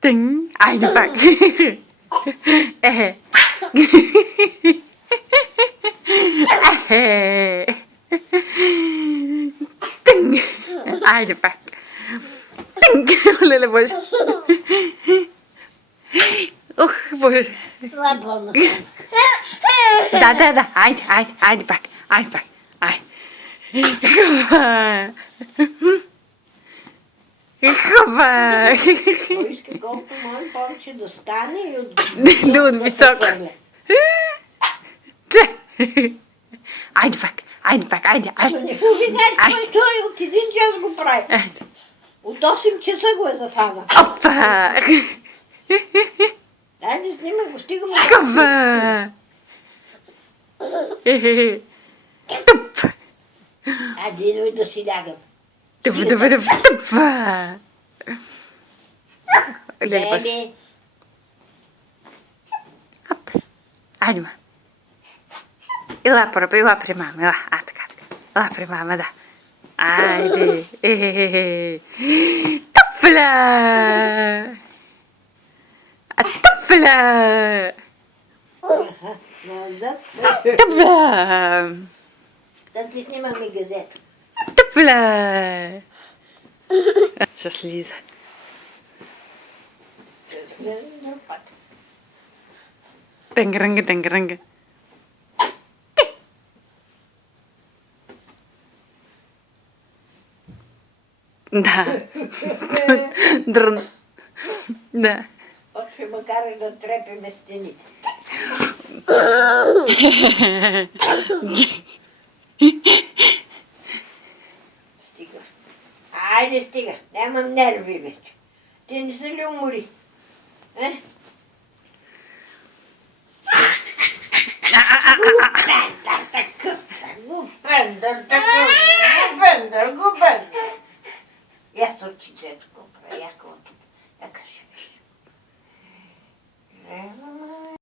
Тън. Айде пак. Е. Е. Тън. Айде пак. Тън. Леле, боже. Ух, боже. Това е болно. Да. Айде пак. Айде пак. Айде. Хова. Иска колкото може повече да стане и Да, от високо. Айде пак. Айде. Не повигай, той от един час го прави. Айде. От 8 часа го е зафана. Опа. Айде, снимай го, стигаме. Хова. Туп. Айде, идвай да си лягам. Туп. Леле, боже. Леле. Оп. Айде, ма. Ела при мама, ела. Така. Ела при мама, да. Айде. Топля! Топля! Назад. Топля! Да ти снимаме газета. Топля! Ще слиза. Тънга. Да. Дрън. Да. Още макар и да трепеме стените. Стига. Айде, стига. Нямам нерви вече. Ти не се ли умори? Гупендър такъв. Я сто чицето го прави, я кажа.